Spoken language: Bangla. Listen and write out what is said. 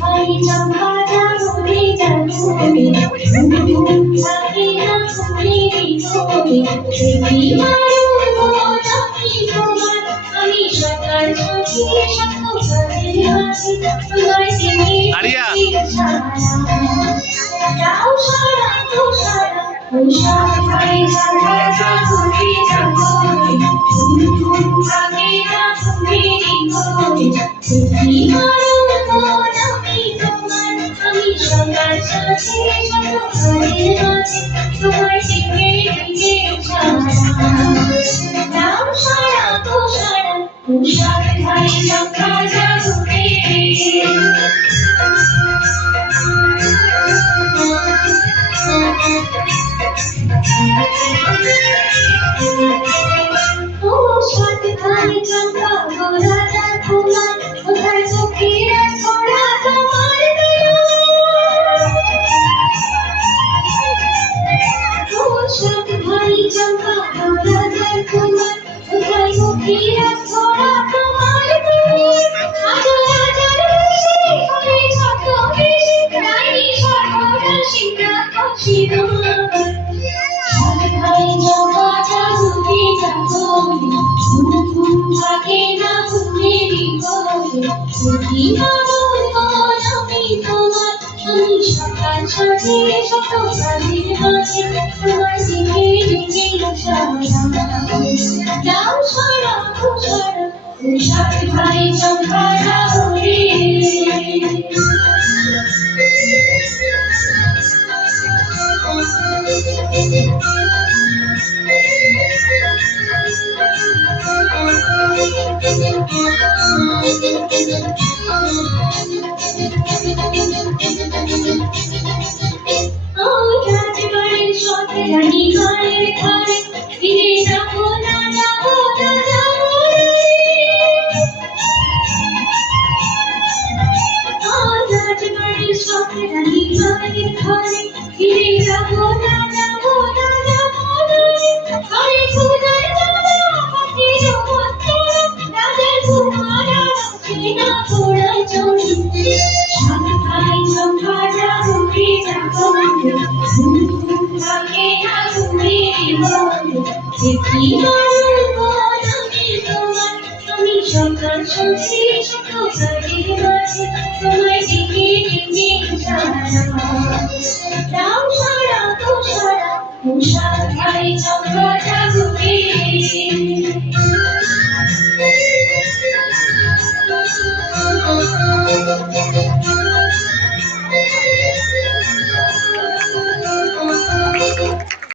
ভাই চম্পা জাগরে জাগরে থাকে না তুমি বিপদে দেখি আমি তোমার আমি সকাল সন্ধে সকালের মাঝে তোমার দিকে যাও সারা তো সারা ভাই চম্পা জাগরে জাগরে থাকে না তুমি বিপদে দেখি সকাল সাথে সকালের মাঝে তোমার দিকে দিকে নাম সারা তো সারা পোশাক ভাই চম্পা জাগরে পোশাক ভাই চম্পা গোরা যার তোমার কোথায় চোখের ছড়া তোমার পোশাক ভাই চম্পা গোরা যার তোমার কোথায় চোখের ছড়া তোমার আজল আজল বেশি করে ছোট বেশি রানী সর্বদা শিখা খুশি ভাই চম্পা জাগরে জাগরে থাকে না তুমি বিপদে দেখি আমি তোমার আমি সকাল সাথে সকালের মাঝে তোমার দিকে দিকে যাও সারা সারা পোশাক ভাই চম্পা জাগরে রাজবাড়ির সঙ্গে রানী ঘরে ঘরে ফিরে যাবো না যাবো না যাবো রাজবাড়ির সঙ্গে রানী ঘরে ঘরে ফিরে যাবো না যাবো না যাবো ঘরে খুঁজায় যাবো পাখি জগৎ রাজার কুমারা সেনা পোড়ায় চড়ি সাত ভাই চম্পা জাগরে জাগরে থাকে না তুমি বিপদে দেখি আমি তোমার আমি সকাল সন্ধে সকালের মাঝে তোমার দিকে দিকে যাও সারা তো সারা পোশাক ভাই চম্পা জাগরে